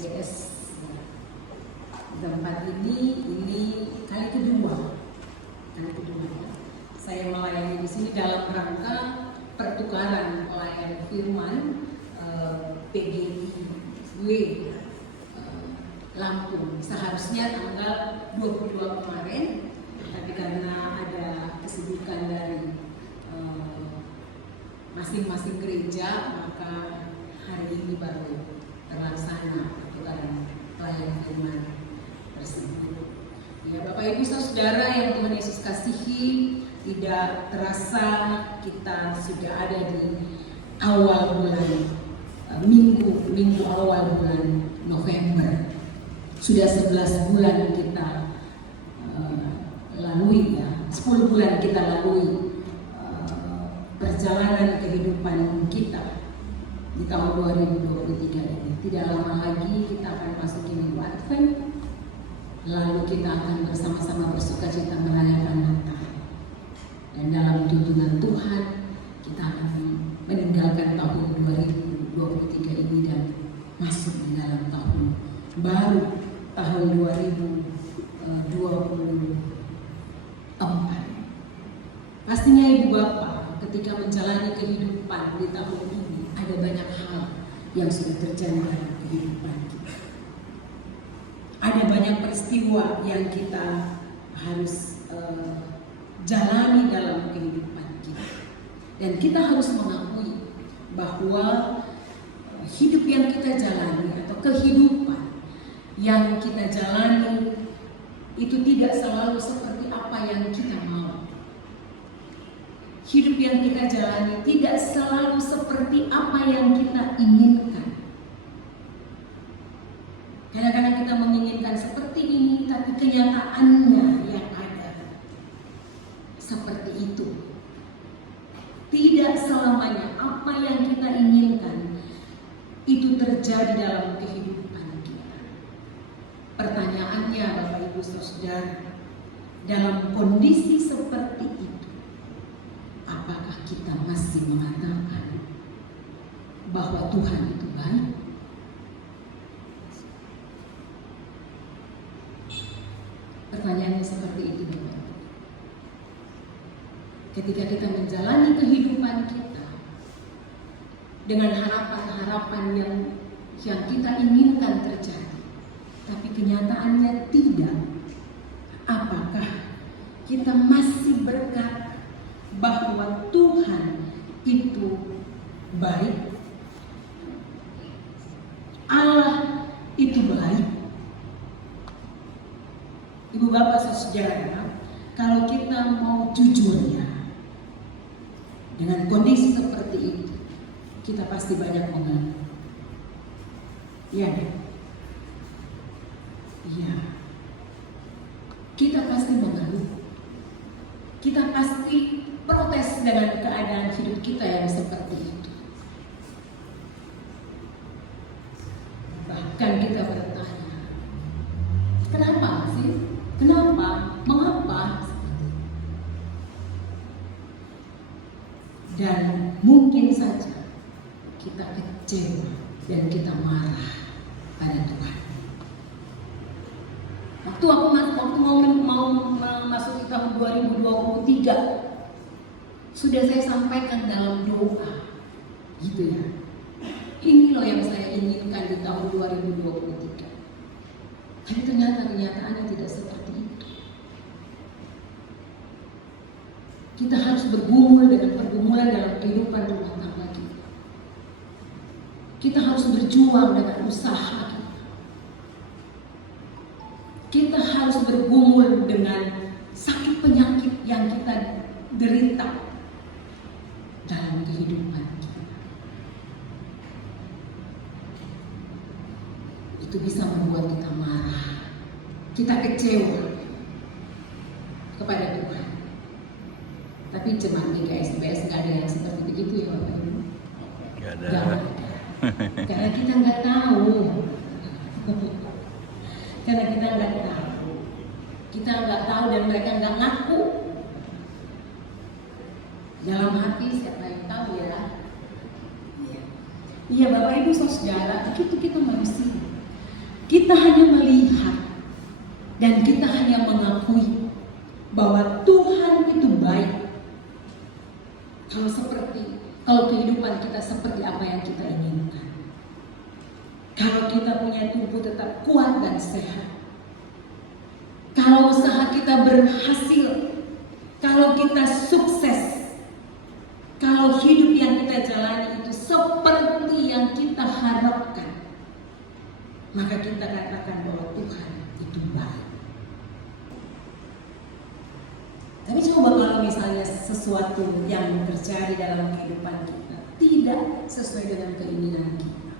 KSBS. Tempat ini kali kedua ya. Saya melayani di sini dalam rangka pertukaran pelayan firman PGIW Lampung. Seharusnya tanggal 22 kemarin, tapi karena ada kesibukan dari masing-masing gereja, maka hari ini baru terlaksana pertukaran pelayan firman tersebut. Ya, Bapak Ibu Saudara yang Tuhan Yesus kasihi, tidak terasa kita sudah ada di awal bulan minggu awal bulan November. Sudah 11 bulan kita lalui, ya, 10 bulan kita lalui perjalanan kehidupan kita di tahun 2023 ini. Tidak lama lagi kita akan masuki minggu Advent. Lalu kita akan bersama-sama bersukacita merayakan Natal. Dan dalam tuntunan Tuhan, kita akan meninggalkan tahun 2023 ini dan masuk di dalam tahun baru, tahun 2024. Pastinya Ibu Bapak, ketika menjalani kehidupan di tahun ini, ada banyak hal yang sudah terjadi dalam kehidupan kita. Ada banyak peristiwa yang kita harus jalani dalam kehidupan kita. Dan kita harus mengakui bahwa hidup yang kita jalani atau kehidupan yang kita jalani itu tidak selalu seperti apa yang kita mau. Hidup yang kita jalani tidak selalu seperti apa yang kita inginkan. Kadang-kadang kita menginginkan seperti ini, tapi kenyataannya yang ada seperti itu. Tidak selamanya apa yang kita inginkan itu terjadi dalam kehidupan kita. Pertanyaannya, Bapak Ibu Saudara, dalam kondisi seperti itu, apakah kita masih mengatakan bahwa Tuhan itu baik? Pertanyaannya seperti itu, Bapak. Ketika kita menjalani kehidupan kita dengan harapan-harapan yang kita inginkan terjadi, tapi kenyataannya tidak, apakah kita masih berkata bahwa Tuhan itu baik? Allah itu baik? Ibu Bapak Saudara, kalau kita mau jujur ya, dengan kondisi seperti itu, kita pasti banyak mengeluh. Iya, iya. Kita pasti mengeluh. Kita pasti protes dengan keadaan hidup kita yang seperti itu. Bahkan kita bertanya, kenapa sih? Kenapa? Mengapa? Dan mungkin saja kita kecewa dan kita marah pada Tuhan. Waktu mau masuk ke tahun 2023, sudah saya sampaikan dalam doa, gitu ya. Ini loh yang saya inginkan di tahun 2023. Tapi ternyata kenyataannya tidak seperti itu. Kita harus bergumul dengan pergumulan dalam kehidupan rumah tangga kita. Kita harus berjuang dengan usaha kita. Kita harus bergumul dengan sakit penyakit yang kita derita dalam kehidupan kita. Itu bisa membuat kita marah, kita kecewa kepada Tuhan. Tapi jemaat di KSBS nggak ada yang seperti begitu ya Bapak Ibu? Nggak ada. Karena kita nggak tahu. Karena kita nggak tahu. Kita nggak tahu dan mereka nggak ngaku. Dalam hati siapa yang tahu ya? Iya Bapak Ibu Saudara, itu kita manusia. kita hanya melihat dan kita hanya mengakui bahwa Tuhan itu baik. Kalau kehidupan kita seperti apa yang kita inginkan. Kalau kita punya tubuh tetap kuat dan sehat. Kalau usaha kita berhasil. Kalau kita sukses. Kalau hidup yang kita jalani itu seperti yang kita harapkan. Maka kita katakan bahwa Tuhan itu baik. Tapi coba kalau misalnya sesuatu yang terjadi dalam kehidupan kita tidak sesuai dengan keinginan kita.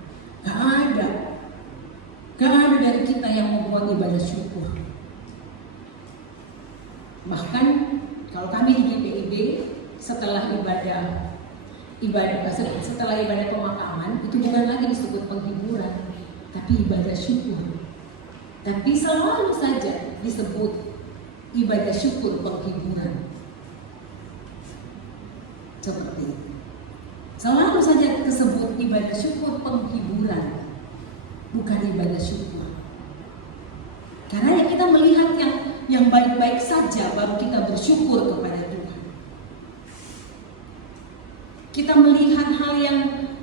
Gak ada dari kita yang membuat ibadah syukur. Bahkan kalau kami di GPIB setelah ibadah pemakaman itu bukan lagi disebut penghiburan, tapi ibadah syukur. Tapi selalu saja disebut ibadah syukur penghiburan. Seperti itu. Selalu saja disebut ibadah syukur penghiburan, bukan ibadah syukur. Karena kita melihat yang baik-baik saja baru kita bersyukur kepada Tuhan. Kita melihat hal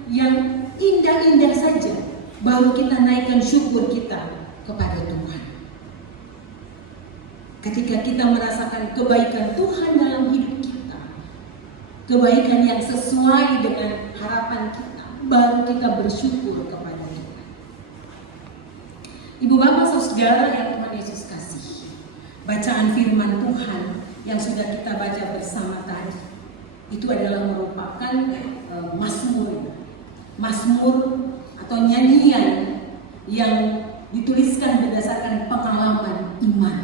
yang indah-indah saja baru kita naikkan syukur kita kepada Tuhan. Ketika kita merasakan kebaikan Tuhan dalam hidup kita, kebaikan yang sesuai dengan harapan kita, baru kita bersyukur kepada Tuhan. Ibu bapak saudara yang Tuhan Yesus kasih, bacaan firman Tuhan yang sudah kita baca bersama tadi, itu adalah merupakan Mazmur atau nyanyian yang dituliskan berdasarkan pengalaman iman.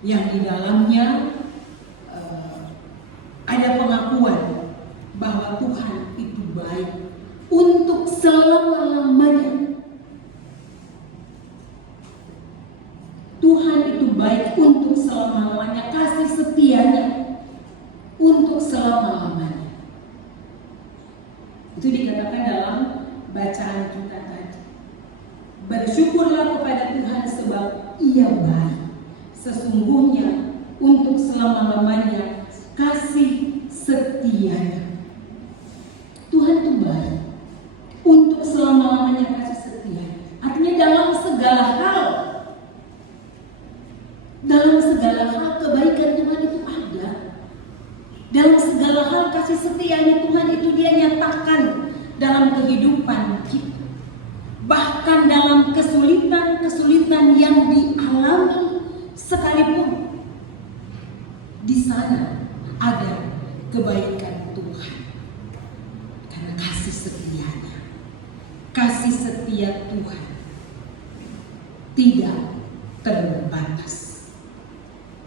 Yang di dalamnya ada pengakuan bahwa Tuhan itu baik untuk selama-lamanya. Tuhan itu baik untuk selama-lamanya, kasih setianya untuk selama-lamanya. Itu dikatakan dalam bacaan kita tadi. Bersyukurlah kepada Tuhan sebab Ia baik. Sesungguhnya untuk selama-lamanya kasih setianya. Tuhan itu baik untuk selama-lamanya kasih setianya. Artinya dalam segala hal kebaikan Tuhan itu ada. Dalam segala hal kasih setianya Tuhan itu Dia nyatakan dalam kehidupan kita. Bahkan dalam kesulitan yang dialami sekalipun, di sana ada kebaikan Tuhan. Karena kasih setianya, kasih setia Tuhan tidak terbatas.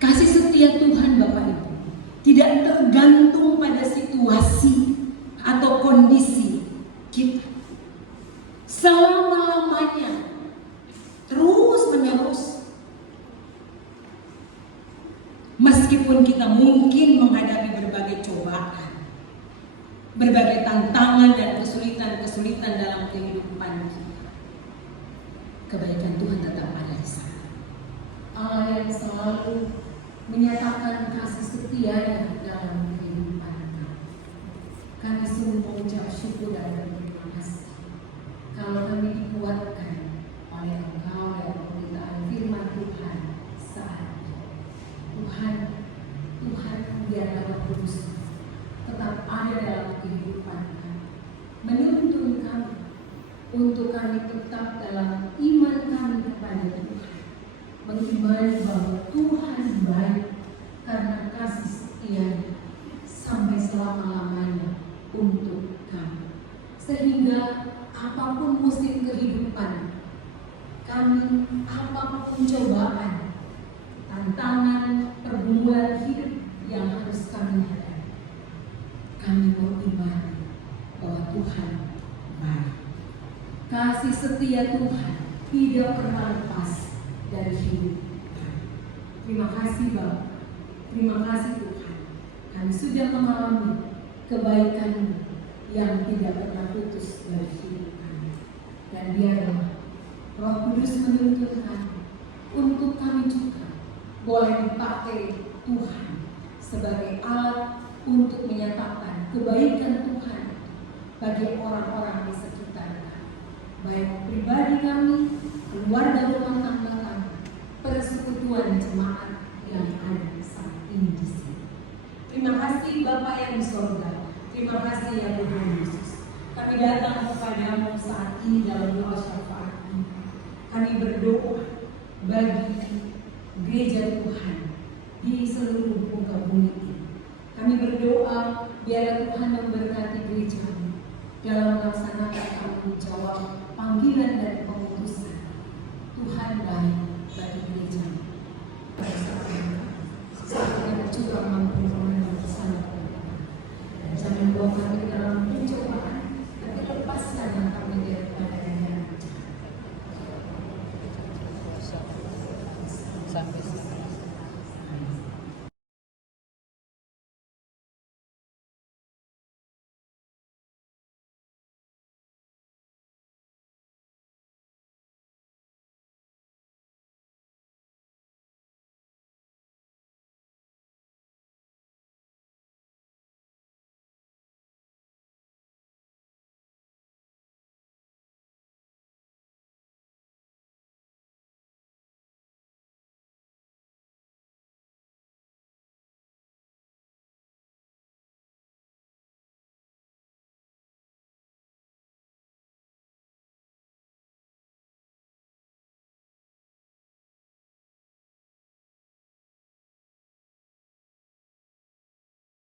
Kasih setia Tuhan Bapak Ibu tidak tergantung pada situasi atau kondisi kita. Selama-lamanya, terus menerus. Meskipun kita mungkin menghadapi berbagai cobaan, berbagai tantangan dan kesulitan dalam kehidupan kita, kebaikan Tuhan tetap ada di sana. Allah yang selalu menyatakan kasih setianya dalam kehidupan kami. Kami sungguh mengucap syukur dan berterima kasih kalau kami dikuatkan oleh Engkau dan pemberitaan firman Tuhan saat ini. Tuhan biarlah Roh Kudus tetap ada dalam kehidupan kami, menuntun kami untuk kami tetap dalam iman kami kepada Tuhan, mengimani bahwa Tuhan baik karena kasih setianya sampai selama-lamanya untuk kami. Sehingga apapun musim kehidupan kami, apapun cobaan, tantangan, pergumulan hidup yang harus kami hadapi, kami mengimani bahwa Tuhan baik. Kasih setia Tuhan tidak pernah lepas dari hidup kami. Terima kasih Bapak, terima kasih Tuhan. Kami sudah mengalami kebaikan yang tidak pernah putus dari hidup kami. Dan biarlah Roh Kudus menuntun kami untuk kami juga boleh dipakai Tuhan sebagai alat untuk menyatakan kebaikan Tuhan bagi orang-orang di sekitar kami, baik pribadi kami, keluarga rumah tangga kami, persekutuan jemaat yang ada saat ini di sini. Terima kasih Bapa yang di sorga, terima kasih ya Tuhan Yesus. Kami datang kepadamu saat ini dalam doa syafaat ini. Kami berdoa bagi gereja Tuhan di seluruh muka bumi ini. Kami berdoa biarlah Tuhan memberkati gereja dalam melaksanakan tanggung jawab panggilan dan